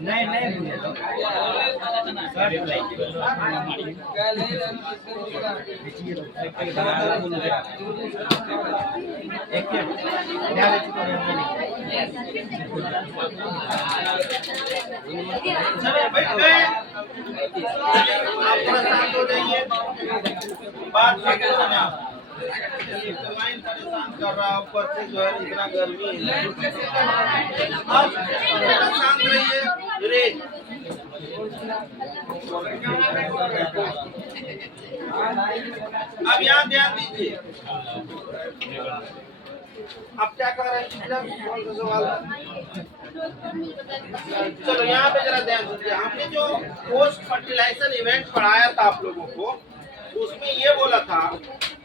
नहीं नहीं बैठ गए आप थोड़ा शांत हो जाइए बात सुना लाइन परेशान कर रहा है ऊपर से जो है इतना गर्मी है अब थोड़ा शांत रहिए रे अब यहाँ ध्यान दीजिए आप क्या कर रहे हैं कौन सा सवाल चलो यहाँ पे जरा ध्यान दीजिए हमने जो पोस्ट फर्टिलाइजेशन इवेंट पढ़ाया था आप लोगों को उसमें ये बोला था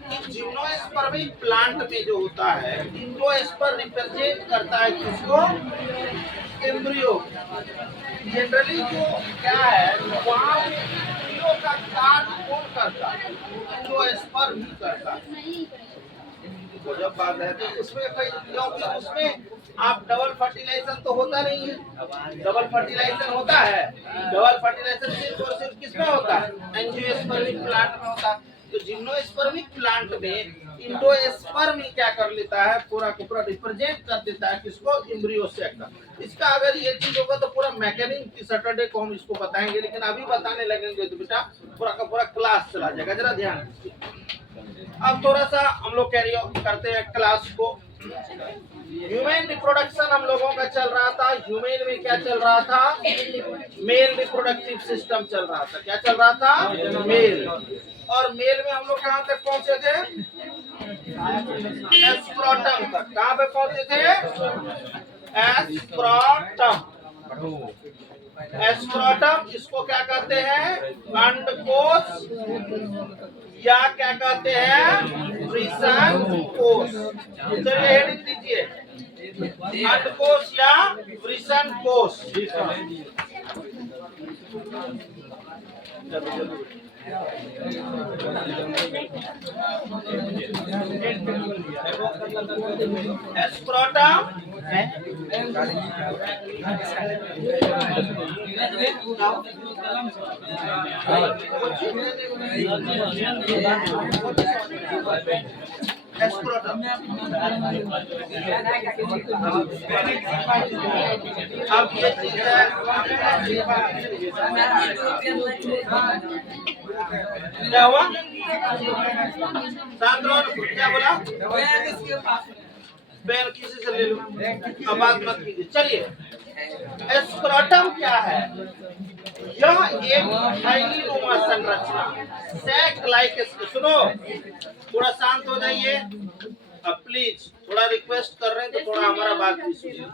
कि जिम्नोस्पर्मिक प्लांट में जो होता है जिम्नोस्पर्म रिप्रेजेंट करता है किसको एम्ब्रियो जनरली जो क्या है वहाँ एम्ब्रियो का कार्य कौन करता है जिम्नोस्पर्म ही करता है तो जब बात है तो उसमें क्योंकि उसमें आप डबल फर्टिलाइजेशन तो होता नहीं है डबल फर्टिलाइजेशन होता है डबल फर्टिलाइजेशन सिर्फ और सिर्फ किसमें होता है एंजियोस्पर्मिक प्लांट में होता है तो जिम्नोस्पर्मिक प्लांट में इंडोस्पर्म ही क्या कर लेता है पूरा का पूरा रिप्रेजेंट कर देता है किसको एम्ब्रियो सेक्टर इसका अगर ये चीज होगा तो पूरा मैकेनिज्म सैटरडे को हम इसको बताएंगे लेकिन अभी बताने लगेंगे तो बेटा पूरा का पूरा क्लास चला जाएगा जरा ध्यान अब थोड़ा सा हम लोग कैरी करते हैं क्लास को ह्यूमन रिप्रोडक्शन हम लोगों का चल रहा था ह्यूमन में क्या चल रहा था मेल रिप्रोडक्टिव सिस्टम चल रहा था क्या चल रहा था मेल और मेल में हम लोग कहाँ तक पहुंचे थे एस्क्रोटम तक कहाँ पे पहुंचे थे एस्क्रोटम एस्क्रोटम इसको क्या कहते हैं अंडकोश या क्या कहते हैं वृषण कोश चलिए हेडिंग दीजिए अंडकोश या वृषण कोश एस्क्रोटम एस्क्रोटम अब ये चीज है क्या हुआ क्या बोला पेन किसी से ले लो अब बात मत कीजिए चलिए एस्क्रोटम क्या है यह एक थैलीनुमा संरचना सैक लाइक सुनो थोड़ा शांत हो जाइए अब प्लीज थोड़ा रिक्वेस्ट कर रहे हैं तो थोड़ा हमारा बात भी सुनिए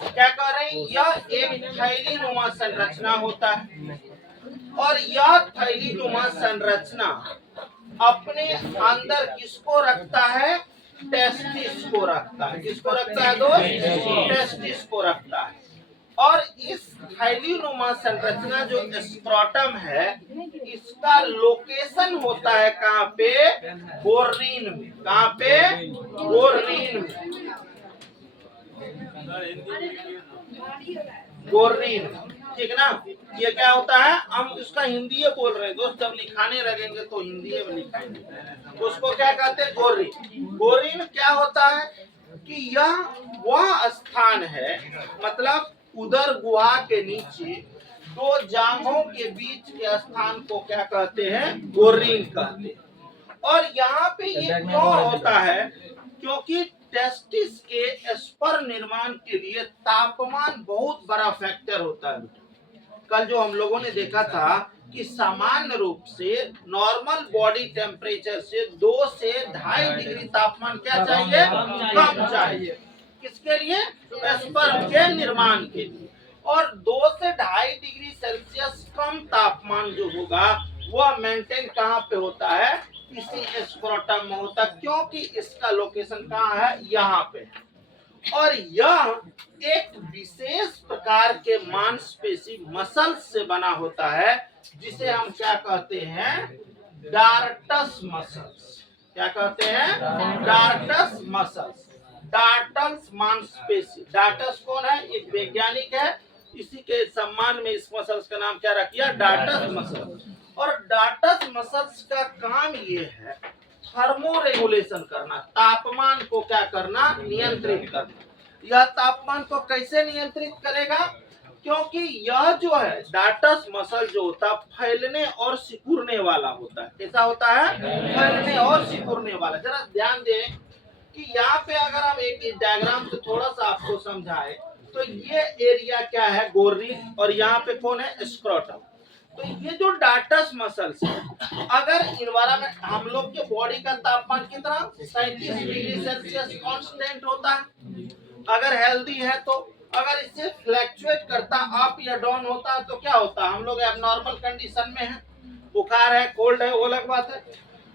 क्या कह रहे हैं यह एक थैलीनुमा संरचना होता है और यह थैलीनुमा संरचना अपने अंदर किसको रखता है टेस्टिस को रखता है किसको रखता है दोस्त टेस्टिस को रखता है और इस थैलीनुमा संरचना जो स्क्रोटम है इसका लोकेशन होता है कहाँ पे गोर्रीन में कहाँ पे गोर्रीन में गोर्रीन ठीक ना ये क्या होता है हम उसका हिंदी बोल रहे हैं दोस्त जब लिखाने लगेंगे तो हिंदी में लिखेंगे तो उसको क्या कहते हैं गोर्रीन गोर्रीन क्या होता है कि यह वह स्थान है मतलब उदर गुहा के नीचे दो जांघों के बीच के स्थान को क्या कहते हैं गोर्रीन कहते हैं और यहाँ पे ये क्यों होता है क्योंकि टेस्टिस के स्पर्म निर्माण के लिए तापमान बहुत बड़ा फैक्टर होता है कल जो हम लोगों ने देखा था कि सामान्य रूप से नॉर्मल बॉडी टेम्परेचर से 2 से 2.5 डिग्री तापमान क्या चाहिए कम चाहिए किसके लिए स्पर्म के निर्माण के लिए और 2 से 2.5 डिग्री सेल्सियस कम तापमान जो होगा वह मेंटेन कहाँ पे होता है इसी स्क्रोटम में होता है क्योंकि इसका लोकेशन कहाँ है यहाँ पे और यह एक विशेष प्रकार के मांसपेशी मसल से बना होता है जिसे हम क्या कहते हैं डार्टस मसल्स क्या कहते हैं डार्टस मसल्स डार्टस मांसपेशी। डार्टस कौन है? एक वैज्ञानिक है, इसी के सम्मान में इस मसल्स का नाम क्या रख दिया? डार्टस मसल। और डार्टस मसल्स का काम ये है थर्मो रेगुलेशन करना, तापमान को क्या करना? नियंत्रित करना। यह तापमान को कैसे नियंत्रित करेगा? क्योंकि यह जो है डार्टस मसल जो होता है फैलने और सिकुड़ने वाला होता है। कैसा होता है? फैलने और सिकुड़ने वाला। जरा ध्यान दें कि यहाँ पे अगर हम एक डायग्राम से थोड़ा सा आपको समझाएं तो ये एरिया क्या है? गोर्रिन, और यहाँ पे कौन है? स्क्रोटम। तो ये जो डार्टस मसल्स है, अगर इन्वायरमेंट, हम लोग के बॉडी का तापमान कितना? 37 डिग्री सेल्सियस कांस्टेंट होता है अगर हेल्दी है तो। अगर इससे फ्लैक्चुएट करता, अप या डाउन होता है तो क्या होता? हम लोग एबनॉर्मल कंडीशन में है, बुखार है, कोल्ड है, वो अलग बात है।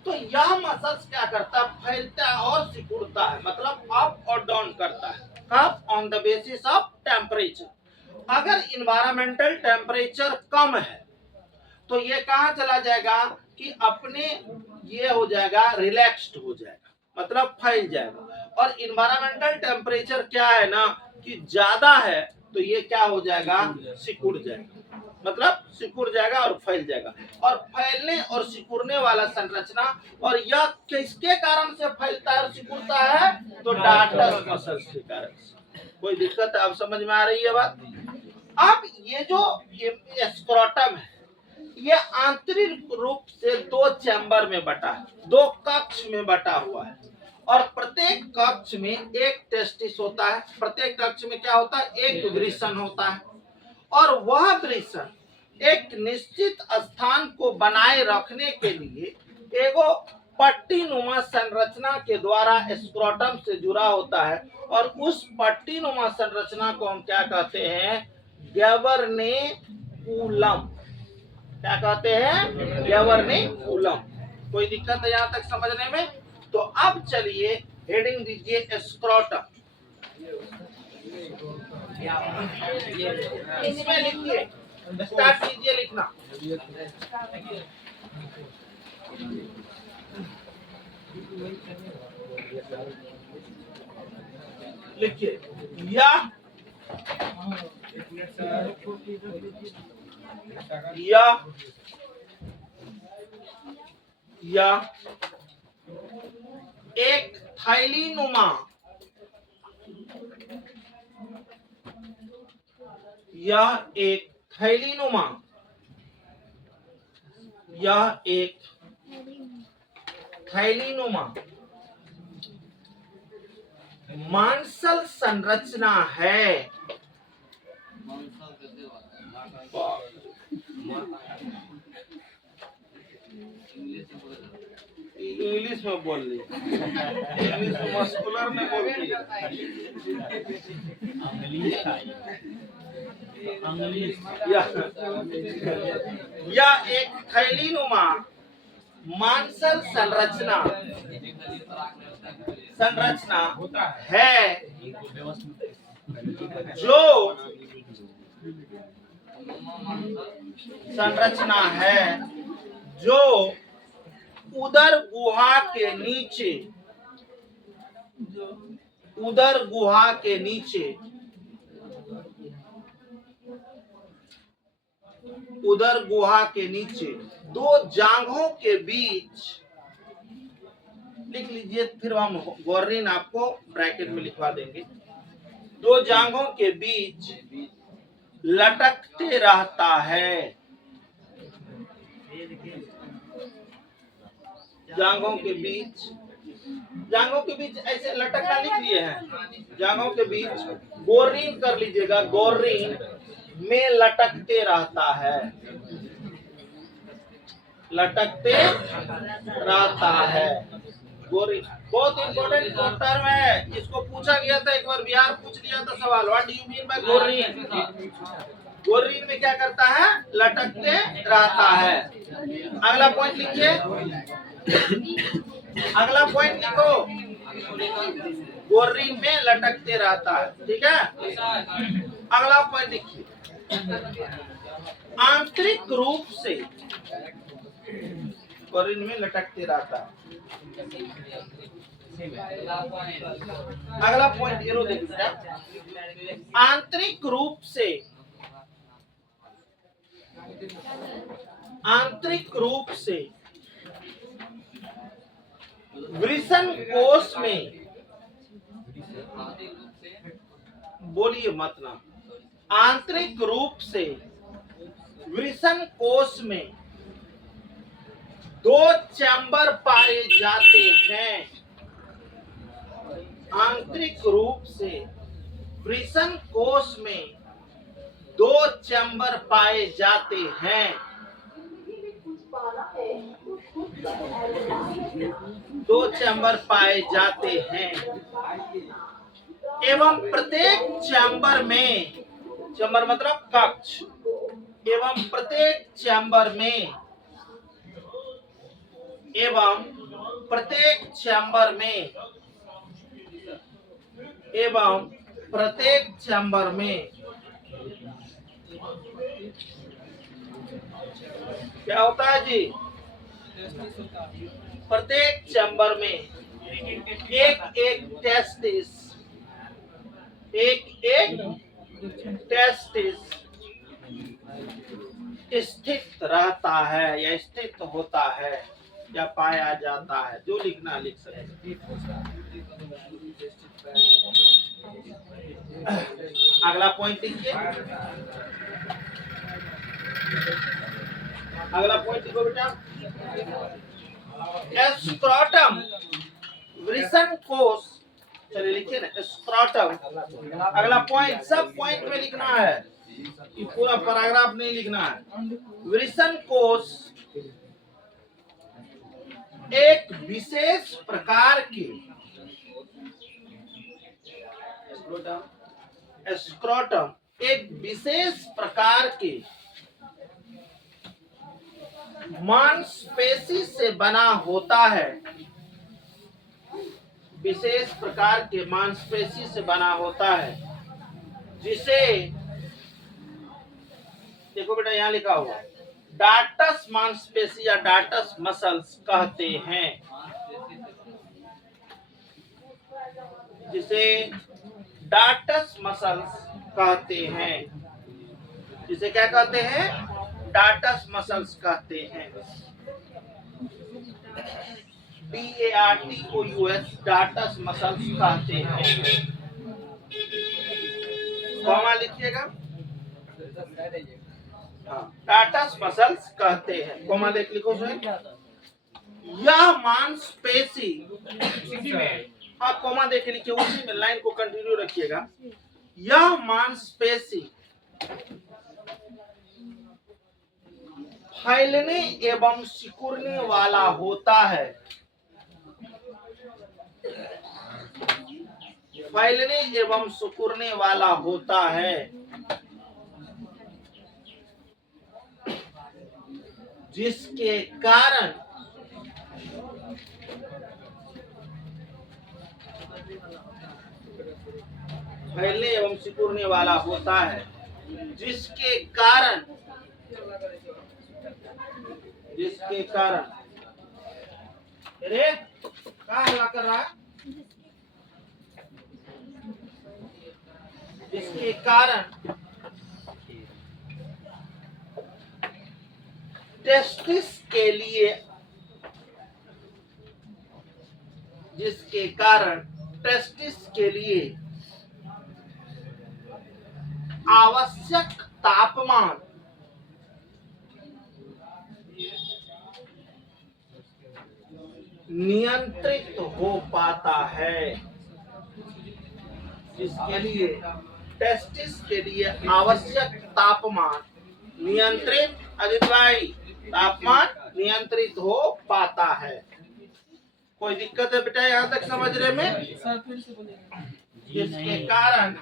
तो यह मसल्स क्या करता है? फैलता है और सिकुड़ता है, मतलब अप और डाउन करता है। कब? On the basis of temperature. अगर इन्वायरमेंटल टेम्परेचर कम है तो ये कहाँ चला जाएगा कि अपने ये हो जाएगा, रिलैक्स्ड हो जाएगा, मतलब फैल जाएगा। और इन्वायरमेंटल टेम्परेचर क्या है ना कि ज्यादा है तो ये क्या हो जाएगा? सिकुड़ जाएगा, मतलब सिकुड़ जाएगा और फैल जाएगा। और फैलने और सिकुड़ने वाला संरचना, और यह किसके कारण से फैलता है और सिकुड़ता है? तो डार्टस मसल्स के कारण। कोई दिक्कत है? अब समझ में आ रही है बात? अब ये जो स्क्रोटम है ये आंतरिक रूप से दो चैम्बर में बटा है, दो कक्ष में बटा हुआ है, और प्रत्येक कक्ष में एक टेस्टिस होता है। प्रत्येक कक्ष में क्या होता है? एक वृषण होता है, और वह वृषण एक निश्चित स्थान को बनाए रखने के लिए एगो पट्टीनुमा संरचना के द्वारा स्क्रोटम से जुड़ा होता है। और उस पट्टीनुमा संरचना को हम क्या कहते हैं? गैबर्नेकुलम। क्या कहते हैं? गैबर्नेकुलम। कोई दिक्कत है यहाँ तक समझने में? तो अब चलिए हेडिंग दीजिए स्क्रोटम। इसमें लिखिए, स्टार्ट कीजिए लिखना। लिखिए या एक थैलीनुमा, यह एक थैलीनुमा, यह एक थैलीनुमा मांसल संरचना है। इंग्लिश में बोल ली, इंग्लिश में मस्कुलर में बोलती है। यह एक थैलीनुमा मांसल संरचना है जो उदर गुहा के नीचे, उदर गुहा के नीचे, उदर गुहा के नीचे दो जांघों के बीच, लिख लीजिए, फिर हम गोर्रिन आपको ब्रैकेट में लिखवा देंगे। दो जांघों के बीच लटकते रहता है। जांघों के बीच, जांघों के बीच ऐसे लटकना लिख लिए हैं। जांघों के बीच गोर्रिन कर लीजिएगा, गोर्रिन में लटकते रहता है, लटकते रहता है। गोर्रिन बहुत इंपॉर्टेंट टर्म है, इसको पूछा गया था एक बार, बिहार पूछ लिया था सवाल, what do you mean by गोर्रिन? गोर्रिन में क्या करता है? लटकते रहता है। अगला पॉइंट लिखिए, अगला पॉइंट लिखो, गोर्रिन में लटकते रहता है। ठीक है, अगला पॉइंट लिखिए, आंतरिक रूप से गोर्रिन में लटकते रहता है। अगला पॉइंट एरो देख बेटा, आंतरिक रूप से वृषण कोश में, बोलिए मत ना, आंतरिक रूप से वृषण कोश में 2 चैम्बर पाए जाते हैं। आंतरिक रूप से वृषण कोश में 2 चैम्बर पाए जाते हैं। 2 चैम्बर पाए जाते हैं एवं प्रत्येक चैम्बर में, चैम्बर मतलब कक्ष, एवं प्रत्येक चैम्बर में, एवं प्रत्येक चैम्बर में, एवं प्रत्येक चैम्बर में क्या होता है जी? प्रत्येक चैम्बर में एक एक टेस्टिस स्थित रहता है या स्थित होता है या पाया जाता है। जो लिखना लिख सकते। अगला पॉइंट लिखिए, अगला पॉइंट लिखो बेटा, स्क्रोटम वृषण कोश, चलिए लिखिए ना स्क्रोटम। अगला पॉइंट, सब पॉइंट में लिखना है, ये पूरा पैराग्राफ नहीं लिखना है। वृषण कोश एक विशेष प्रकार के, स्क्रोटम एक विशेष प्रकार के मांसपेशी से बना होता है। विशेष प्रकार के मांसपेशी से बना होता है, जिसे, देखो बेटा यहाँ लिखा हुआ, डार्टस मांसपेशी या डार्टस मसल्स कहते हैं। जिसे डार्टस मसल्स कहते हैं। जिसे क्या कहते हैं? डार्टस मसल्स कहते हैं। DARTOUS, डार्टस मसल्स कहते हैं। कॉमा लिखिएगा, हाँ, डार्टस मसल्स कहते हैं, कॉमा देख लिखो सर। यह मांसपेशी, हाँ कॉमा देख लिखिए, उसी में लाइन को कंटिन्यू रखिएगा। यह मांसपेशी फैलने एवं सिकुड़ने वाला होता है। फैलने एवं सिकुड़ने वाला होता है, जिसके कारण फैलने एवं सिकुड़ने वाला होता है, जिसके कारण अरे क्या हल्ला कर रहा है? जिसके कारण टेस्टिस के लिए, जिसके कारण टेस्टिस के लिए आवश्यक तापमान नियंत्रित हो पाता है। जिसके लिए टेस्टिस के लिए आवश्यक तापमान नियंत्रित, अजित भाई, तापमान नियंत्रित हो पाता है। कोई दिक्कत है बेटा यहाँ तक समझने में? जिसके कारण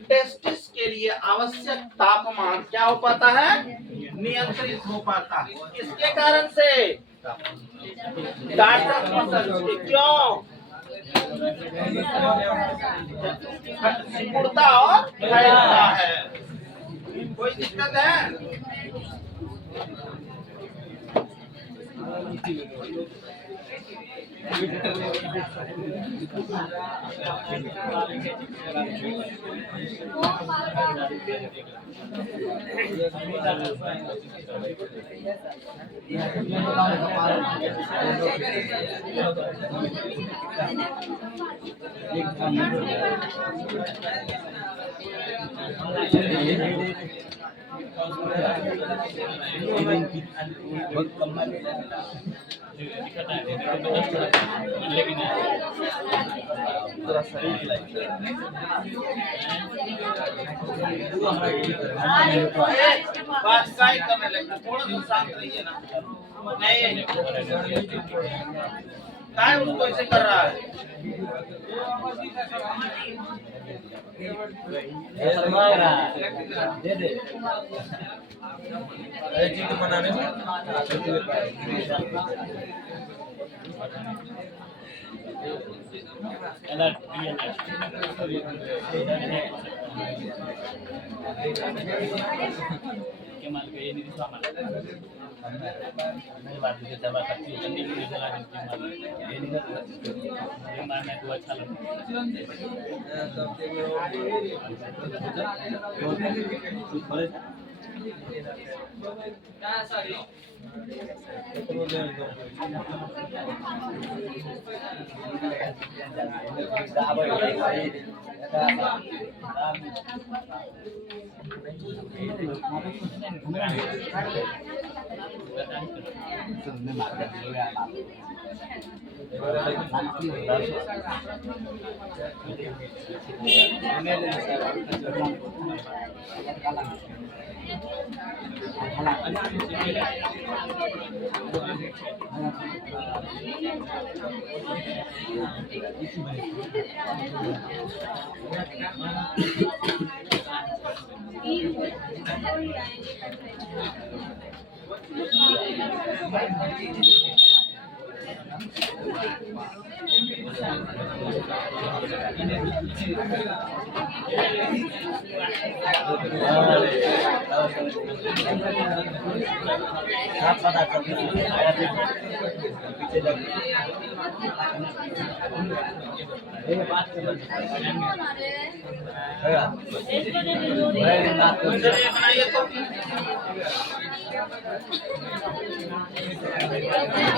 टेस्टिस के लिए आवश्यक तापमान क्या हो पाता है? नियंत्रित हो पाता है। किसके कारण से? डार्टस मसल्स के। क्यों? सिकुड़ता और फैलता है। कोई दिक्कत है? बात काय करने लगता, थोड़ा सा शांत रहिए ना। नहीं काय उसको ऐसे कर रहा है। दे दे चीज बना रहे Kemal kayak ini sama. Ini baru kita bakal cium di sini lagi Kemal. Ini kan mana dua calon.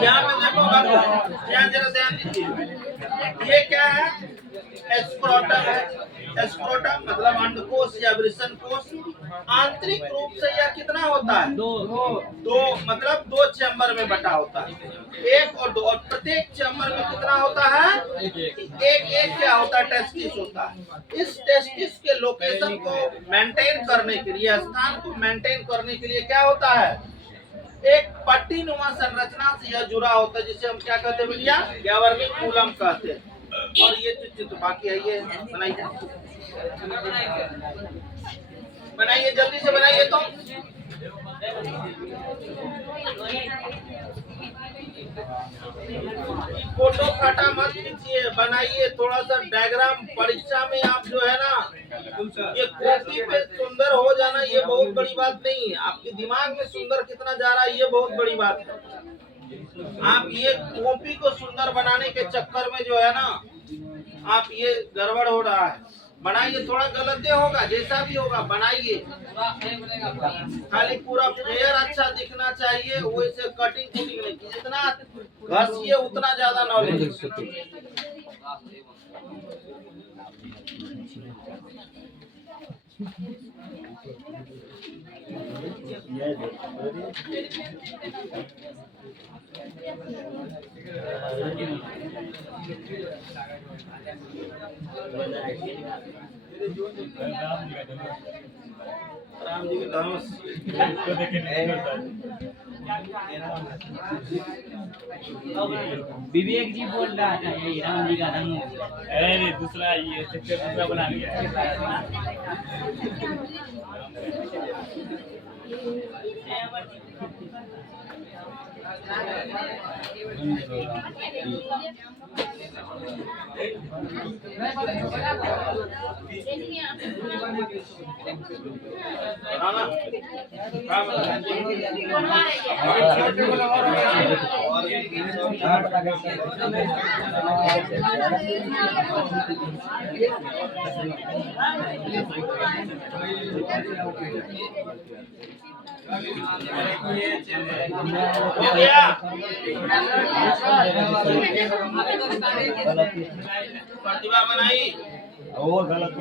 यहाँ पे देखो बाबू, यहाँ जरा ध्यान दीजिए, ये क्या है? एस्क्रोटम है। एस्क्रोटम मतलब अंडकोश या वृषणकोश। आंतरिक रूप से यह कितना होता है? दो मतलब दो चैम्बर में बटा होता है, एक और दो, और प्रत्येक चैम्बर में कितना होता है? एक क्या होता है? टेस्टिस होता है। इस टेस्टिस के लोकेशन को मेंटेन करने के लिए, स्थान को मेंटेन करने के लिए क्या होता है? एक पट्टी नुमा संरचना से यह जुड़ा होता है, जिसे हम क्या कहते हैं भैया? गैवर्निक कूलम कहते हैं। और ये जो बाकी है ये बनाइए जल्दी से बनाइए तो। फोटो फाटा मत खींचिए, बनाइए थोड़ा सा डायग्राम। परीक्षा में आप जो है ना, ये कॉपी पे सुंदर हो जाना ये बहुत बड़ी बात नहीं है, आपके दिमाग में सुंदर कितना जा रहा है ये बहुत बड़ी बात है। आप ये कॉपी को सुंदर बनाने के चक्कर में जो है ना, आप ये गड़बड़ हो रहा है। बनाइए, थोड़ा गलती होगा, जैसा भी होगा बनाइए, खाली पूरा फ्लेयर अच्छा दिखना चाहिए। वैसे कटिंग कुटिंग नहीं, जितना घसिए उतना ज्यादा नॉलेज। राम जी के धनुष विवेक जी बोल रहा था ये राम जी का धनुष। अरे दूसरा ये चक्कर दूसरा बना लिया। बनाना क्या हो गया? प्रतिभा बनाई वो गलत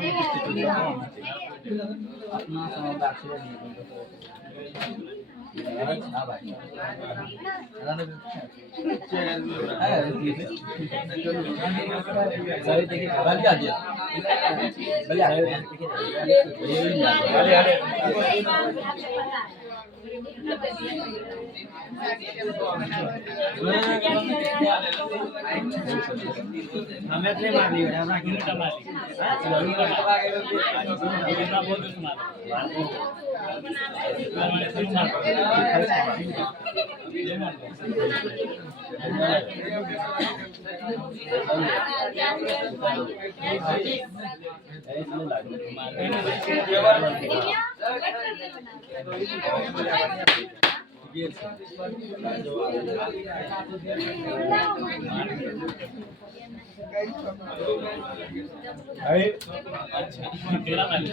हमें नहीं मार ली हमरा की उल्टा मारी उल्टा बोल दो तेरा मारी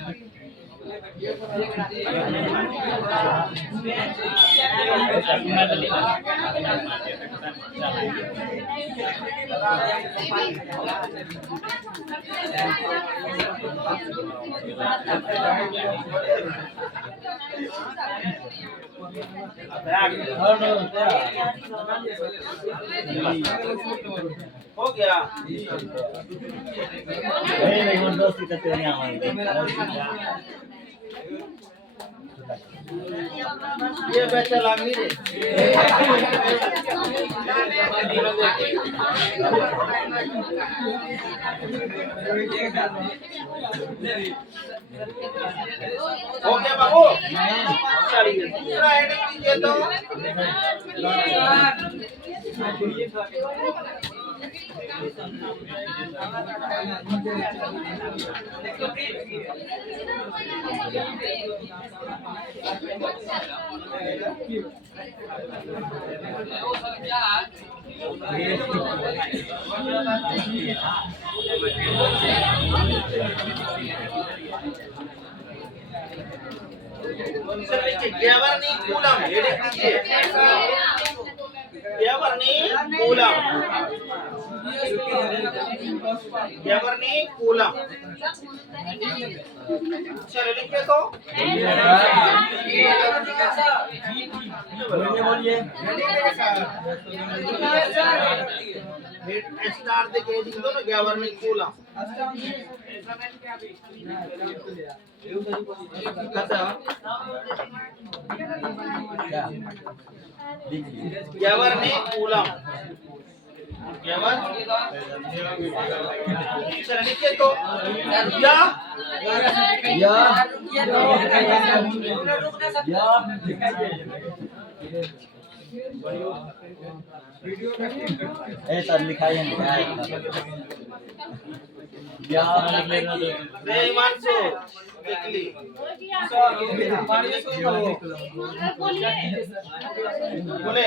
हो गया दोस्ती करते नहीं ये बेचा लागली रे हो गया बाबू चलिए दूसरा हेडिंग लीजिए तो Governicculum हेडिंग लीजिए Governicculum चलिए लिखिए तो बोलिए स्टार दे के लिख दो ना Governicculum Governicculum चलिए लिखिए तो ऐसा लिखाई है हिमांशु लिख ली बोले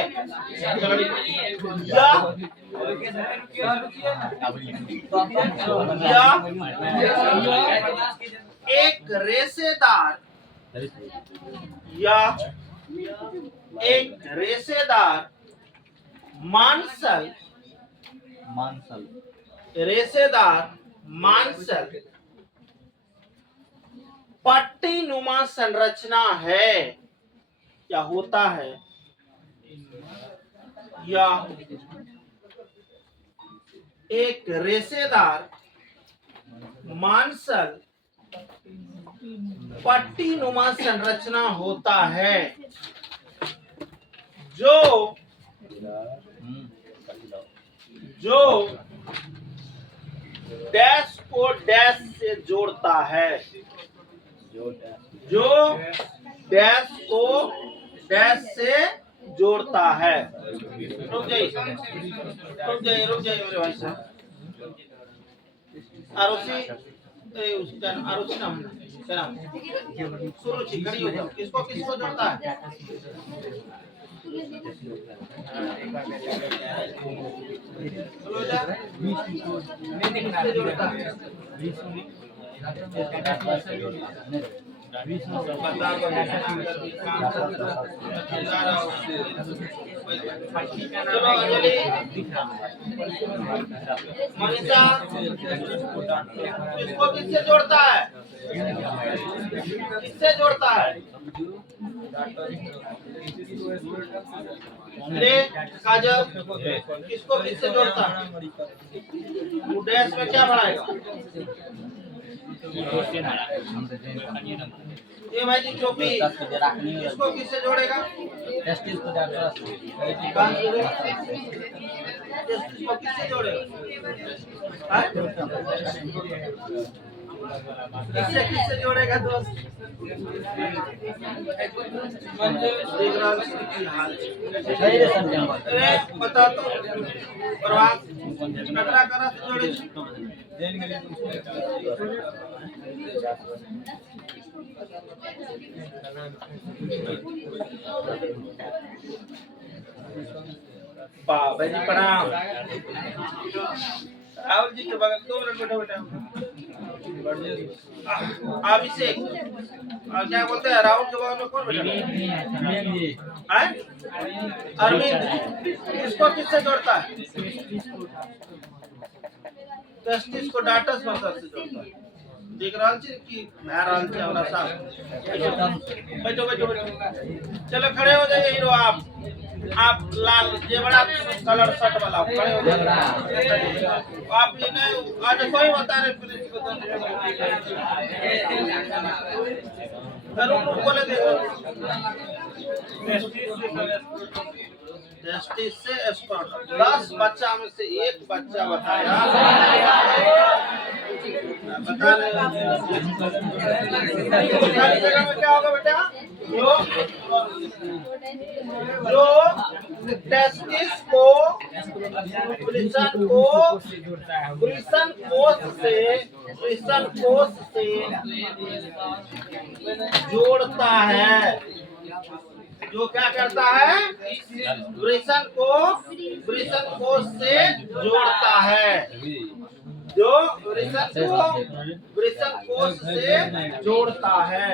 एक रेशेदार या एक रेशेदार रेशेदार मांसल पट्टी नुमा संरचना है या होता है या एक रेशेदार मांसल पट्टी नुमा संरचना होता है जो डैश को डैश से जोड़ता है जो डैश को डैश से जोड़ता है। रुक जाइए मेरे भाई साहब। आरुषि उसका आरुषि नाम है, क्या नाम? सुरुचि, खड़ी हो जाओ। किसको किसको जोड़ता है? बोलो बेटा। किससे जोड़ता है? बता दो, काम जा रहा हूँ। चलो अंजलि, मनीषा, किसको किससे जोड़ता है? किससे जोड़ता है? रे काजल, किसको किससे जोड़ता है? डैश में क्या बढ़ाएगा? ये भाई जी टोपी, किसको किससे जोड़ेगा? टेस्टिस को जाकर किसको किससे जोड़ेगा? हाँ? किससे किससे जोड़ेगा दोस्त? सही रे समझा अरे बता तो, प्रवास कटरा करा से जोड़े। बाबा जी प्रणाम। राहुल जी के बगल 2 मिनट बैठो बेटा। अभिषेक, और क्या बोलते हैं राहुल के बगल में कौन बैठा है? अरविंद, किसको किससे जोड़ता है? जस्टिस को डाटा स्पॉन्सर से जोड़ता है। देख रहा छी कि मैं रहा छी हमरा साथ। बैठो बैठो बैठो। चलो खड़े हो जाइए हीरो आप लाल ये बड़ा कलर शर्ट वाला खड़े हो जाइए। आप ये नहीं आज कोई बता रहे प्लीज को तो बोले देखो जस्टिस से स्पॉट 10 बच्चा में से एक बच्चा बताया बता रहे क्या होगा बेटा? जो टेस्टिस को वृषण कोष से जोड़ता है। जो क्या करता है? वृषण कोष से जोड़ता है। जो वृषण कोष से जोड़ता है।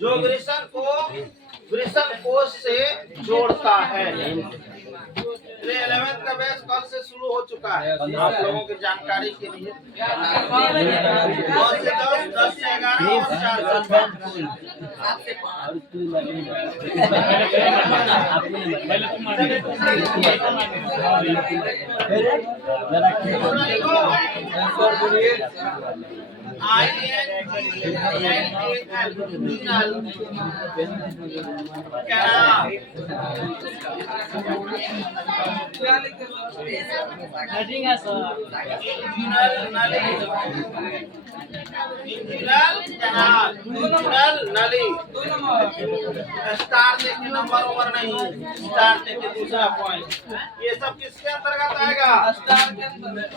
जो वृषण को वृषण कोष से जोड़ता है। 11th का बैच कल से शुरू हो चुका है। आप लोगों की जानकारी के लिए 9 से 10, 10 से 11 और 4 से स्टार देखे नंबर ओवर नहीं, स्टार देखे दूसरा पॉइंट। ये सब किसके अंतर्गत आएगा? स्टार के अंतर्गत।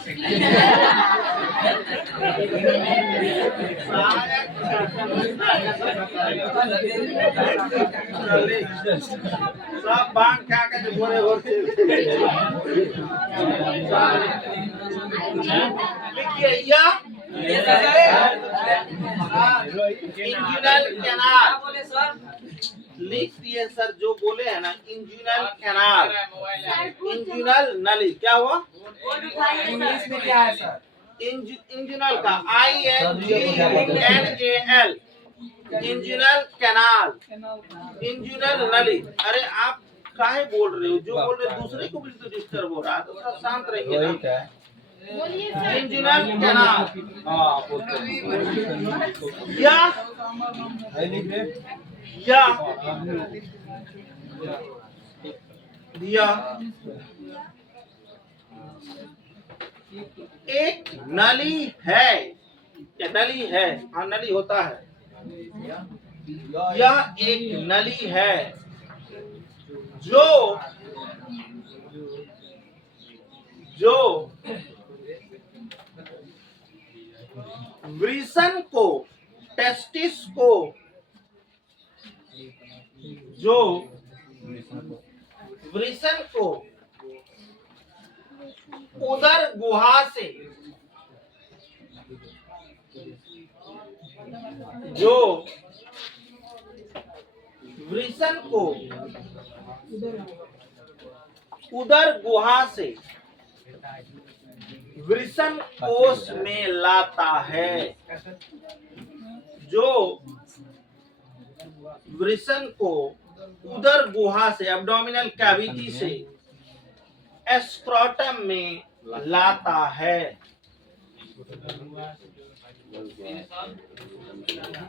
सब बांध खा के गोरे होते लिखिए या इंजुनल कैनाल लिख दिए सर। जो बोले है ना इंजुनल कैनाल, इंजुनल नली क्या हुआ? इंग्लिश में क्या है सर? इंजुनल का INGNAL इंजुनल कैनाल, इंजुनल नली। अरे आप काहे बोल रहे हो? जो बोल रहे दूसरे को भी तो डिस्टर्ब हो रहा है, तो थोड़ा शांत रहिए ना। इंजुनल कैनाल या एक नली है क्या नली है? हाँ नली होता है। यह एक नली है जो वृषण को, टेस्टिस को, जो वृषण को उदर गुहा से, जो वृषण को उदर गुहा से वृषण कोश में लाता है, जो वृषण को उदर गुहा से, एब्डोमिनल कैविटी से एस्क्रोटम में लाता है।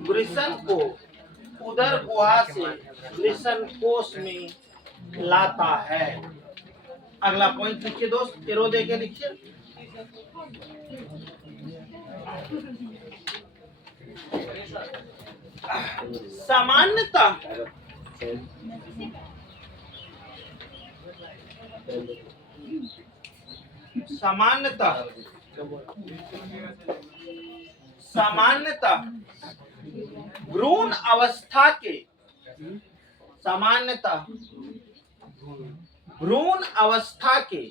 वृषण को उदर गुहा से वृषण कोश में लाता है। अगला पॉइंट लिखिए दोस्त, एरो दे के लिखिए। सामान्यतः भ्रूण अवस्था के, सामान्यतः भ्रूण अवस्था के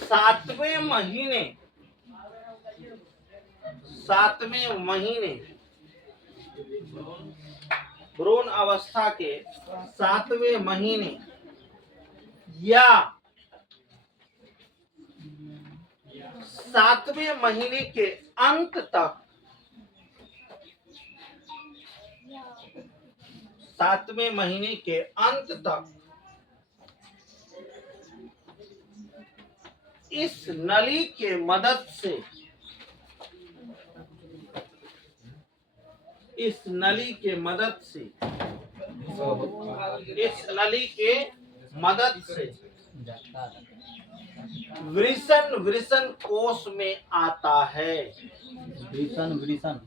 7वें महीने भ्रूण अवस्था के 7वें महीने या 7वें महीने के अंत तक, 7वें महीने के अंत तक इस नली के मदद से, इस नली के मदद से, इस नली के मदद से वृषण कोश में आता है। वृषण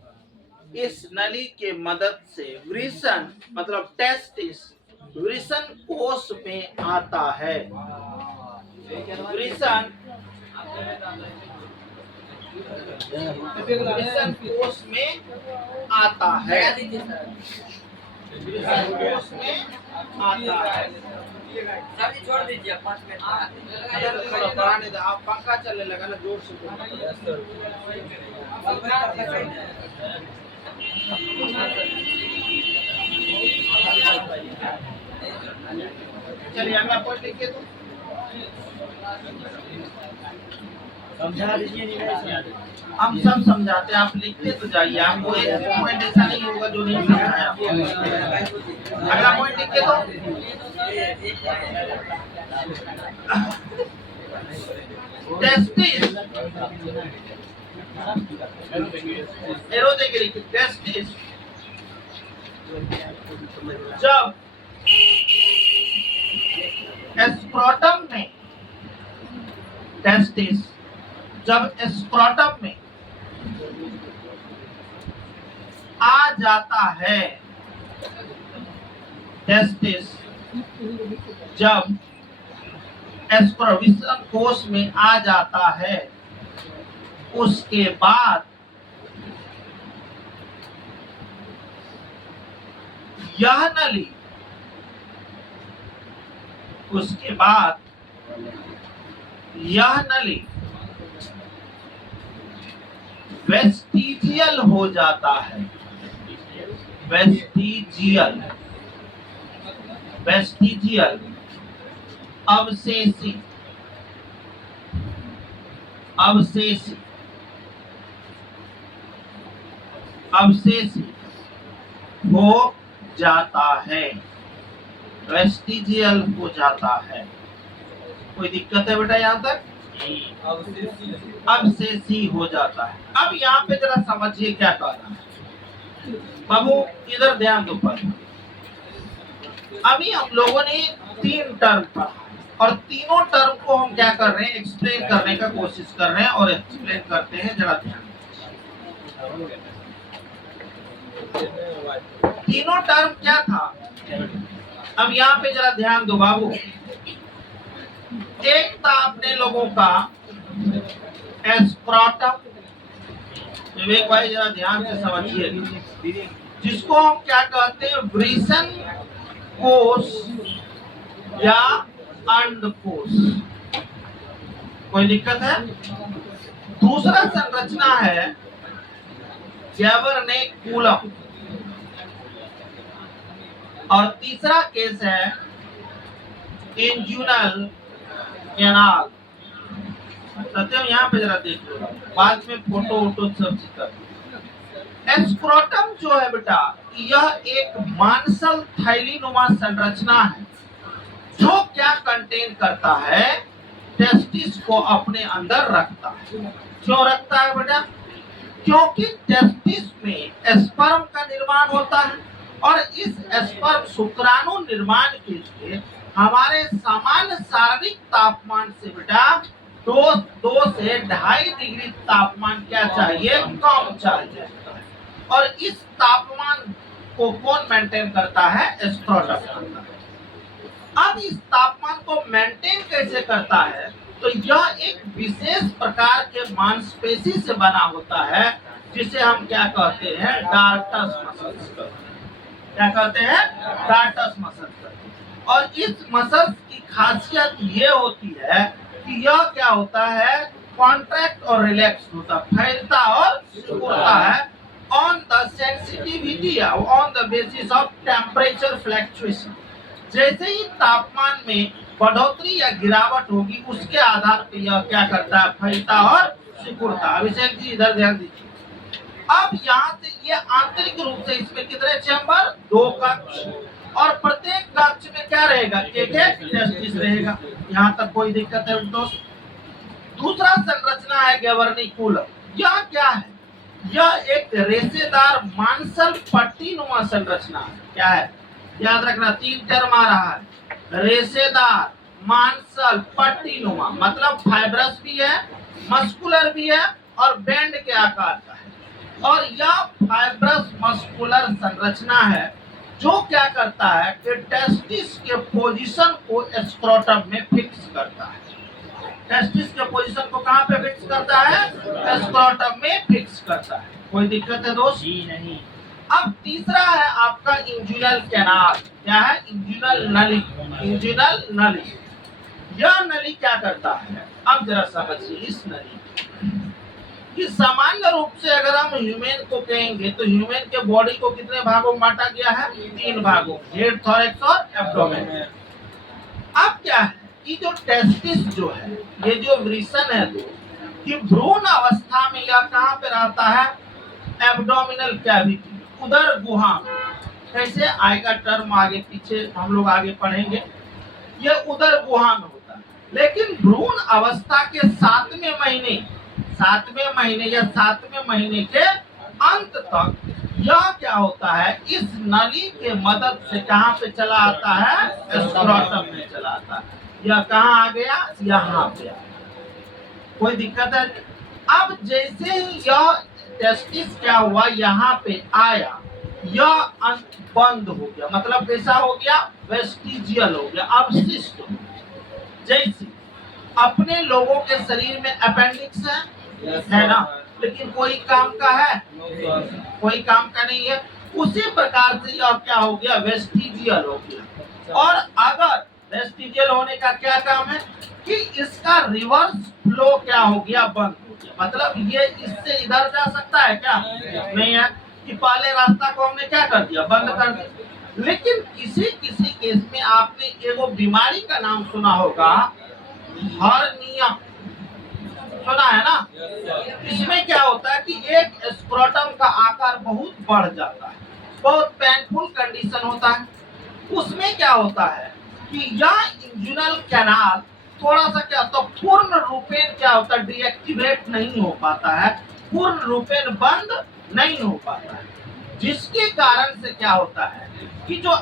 इस नली के मदद से वृषण मतलब टेस्टिस वृषण कोश में आता है। वृषण कोश में आता है। वृषण कोश में आता है। छोड़ दीजिए 5 मिनट। थोड़ा बढ़ाने दो, आप पंखा चलने लगा ना जोर से। चलिए अगला पॉइंट लिखिए तो। समझा दीजिए। हम सब समझाते हैं, आप लिखते तो जाइए। आपको एक पॉइंट ऐसा नहीं होगा जो नहीं समझाया आपको। अगला पॉइंट लिखिए तो। टेस्टिस, एरो देके लिखिए। टेस्टिस जब स्क्रोटम में, टेस्टिस जब स्क्रोटम में आ जाता है, टेस्टिस जब वृषण कोश में आ जाता है, उसके बाद यह नली, उसके बाद यह नली वेस्टिजियल हो जाता है। वेस्टिजियल, वेस्टिजियल अवशेषी, अवशेषी, अवशेषी हो जाता है। वेस्टिजियल हो जाता है। कोई दिक्कत है बेटा यहाँ तक? अवशेषी हो जाता है। अब यहाँ पे जरा समझिए क्या कहना है। बाबू इधर ध्यान दो पर। अभी हम लोगों ने 3 टर्म पढ़ा। और तीनों टर्म को हम क्या कर रहे हैं, एक्सप्लेन करने का कोशिश कर रहे हैं और एक्सप्लेन करते हैं, जरा ध्यान। तीनों टर्म क्या था, अब यहाँ पे जरा ध्यान दो बाबू। एक था अपने लोगों का एस्क्रोटम, विवेक भाई जरा ध्यान से समझिए, जिसको हम क्या कहते हैं, वृषण कोश या अंडकोश। कोई दिक्कत है? दूसरा संरचना है गैबरनेकुलम और तीसरा केस है इंजुनल कैनाल। सत्यम यहाँ पे जरा देख लो, बाद में फोटो वोटो सब चीज कर। एस्क्रोटम जो है बेटा, यह एक मांसल थैलीनुमा संरचना है जो क्या कंटेन करता है, टेस्टिस को अपने अंदर रखता है। क्यों रखता है बेटा? क्योंकि टेस्टिस में स्पर्म का निर्माण होता है और इस स्पर्म शुक्राणु निर्माण के लिए हमारे सामान्य शारीरिक तापमान से बेटा 2 से 2.5 डिग्री तापमान क्या चाहिए, कम चाहिए। और इस तापमान को कौन मेंटेन करता है, एस्क्रोटम करता है। अब इस तापमान को मेंटेन कैसे करता है, तो यह एक विशेष प्रकार के मांसपेशी से बना होता है जिसे हम क्या कहते हैं, डार्टस मसल्स। क्या कहते हैं, डार्टस मसल्स। और इस मसल्स की खासियत ये होती है कि यह क्या होता है, कॉन्ट्रैक्ट और रिलैक्स होता है, फैलता और सिकुड़ता है on the sensitivity on the basis of temperature fluctuation. जैसे ही तापमान में बढ़ोतरी या गिरावट होगी उसके आधार पर यह क्या करता है, फैलता और सिकुड़ता। अभिषेक जी इधर ध्यान दीजिए। अब यहाँ से ये आंतरिक रूप से इसमें कितने चैम्बर, 2 कक्ष, और प्रत्येक कक्ष में क्या रहेगा, एक टेस्टिस रहेगा। यहाँ तक कोई दिक्कत है दोस्त? दूसरा संरचना है गैबरनेकुलम। यह क्या है, यह एक रेशेदार मांसल पट्टीनुमा संरचना है। क्या है, याद रखना, 3 टर्म आ रहा है, रेशेदार, मांसल, पट्टीनुमा, मतलब फाइब्रस भी है, मस्कुलर भी है और बैंड के आकार का है। और यह फाइब्रस मस्कुलर संरचना है जो क्या करता है कि टेस्टिस के पोजीशन को स्क्रोटम में फिक्स करता है। टेस्टिस के पोजीशन को कहाँ पे फिक्स करता है, स्क्रोटम में फिक्स करता है। कोई दिक्कत है दोस्त? जी नहीं। अब तीसरा है आपका इंजुनल कैनाल। क्या है, इंजुनल नली। इंजुनल नली, यह नली क्या करता है, अब जरा समझिए इस नली कि सामान्य रूप से अगर हम ह्यूमन को कहेंगे तो ह्यूमन के बॉडी को कितने भागों में बांटा गया है, 3 भागों, हेड, थोरैक्स और एब्डोमेन। अब क्या है कि जो टेस्टिस जो है, ये जो वृषण है कि भ्रूण अवस्था में यह कहाँ पे रहता है, एब्डोमिनल कैविटी, उदर गुहा। कैसे आएगा टर्म आगे पीछे हम लोग आगे पढ़ेंगे। ये उदर गुहा में होता है, लेकिन भ्रूण अवस्था के 7वें महीने या 7वें महीने के अंत तक यह क्या होता है, इस नली के मदद से कहाँ पे चला आता है, स्क्रोटम में चला आता है। यह कहाँ आ गया, यहाँ पे। कोई दिक्कत है? अब जैसे ही यह टेस्टिस क्या हुआ, यहाँ पे आया, यह बंद हो गया, मतलब कैसा हो गया, वेस्टिजियल हो गया, अवशिष्ट हो गया। जैसे अपने लोगों के शरीर में अपेंडिक्स है ना, लेकिन कोई काम का है, कोई काम का नहीं है। उसी प्रकार से यह क्या हो गया, वेस्टिजियल हो गया। और अगर वेस्टिजियल होने का क्या काम है कि इसका रिवर्स फ्लो क्या हो गया, बंद हो गया। मतलब ये इससे इधर जा सकता है क्या, नहीं है, कि पहले रास्ता को हमने क्या कर दिया, बंद कर दिया। लेकिन किसी केस में आपने एगो बीमारी का नाम सुना होगा, हर्निया, सुना है ना। इसमें क्या होता है कि एक स्क्रोटम का आकार बहुत बढ़ जाता है, बहुत पेनफुल कंडीशन होता है। उसमें क्या होता है कि यह इंजुनल कैनाल थोड़ा सा क्या होता है, पूर्ण रूपेण क्या होता है, डीएक्टिवेट नहीं हो पाता है, पूर्ण रूपेण बंद नहीं हो पाता है। जिसके कारण से क्या होता है कि जो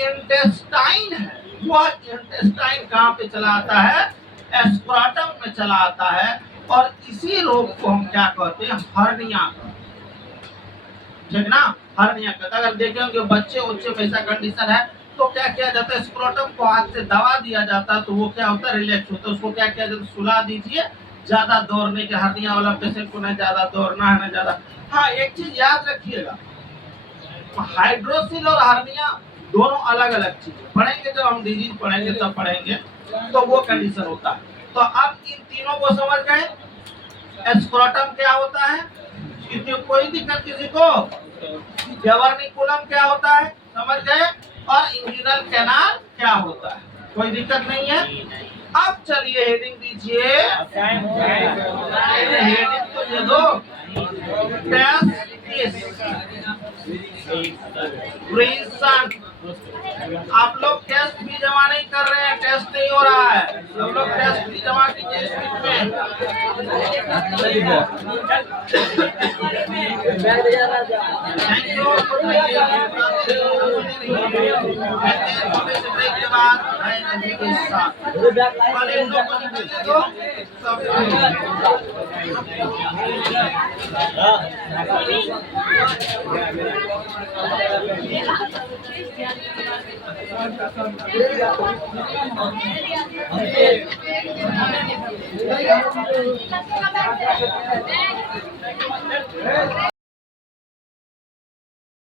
इंटेस्टाइन है वह इंटेस्टाइन कहाँ पे चला आता है? स्क्रोटम में चला आता है। और इसी रोग को हम क्या कहते हैं? हर्निया। ठीक ना, हर्निया कहते हैं। अगर देखेंगे बच्चे में ऐसा कंडीशन है तो क्या किया जाता है? स्क्रोटम को हाथ से दबा दिया जाता है तो वो क्या होता है? रिलैक्स होता है। उसको क्या किया जाता है? सुला दीजिए। ज्यादा दौड़ने के, हर्निया वाला पेशेंट को नहीं ज्यादा दौड़ना है, नहीं ज्यादा। हाँ, एक चीज याद रखिएगा, हाइड्रोसिल और हर्निया दोनों अलग अलग चीजें पढ़ेंगे। जब हम डिजीज पढ़ेंगे तब पढ़ेंगे तो वो कंडीशन होता है। तो अब इन तीनों को समझ गए। स्क्रोटम क्या होता है? इसमें कोई दिक्कत किसी को? कैवर्निकुलम क्या होता है? समझ गए। और इंग्यूरल कैनाल क्या होता है? कोई दिक्कत नहीं है। अब चलिए हेडिंग दीजिए। हेडिंग तो दे दो। टेस्ट आप लोग टेस्ट भी जमा नहीं कर रहे हैं, टेस्ट नहीं हो रहा है। सब लोग टेस्ट भी जमा कीजिए स्पीड में। Thank you. थोड़े से ब्रेक के बाद नए नदी के साथ पहले इन लोग को निकलने दो। Thank you.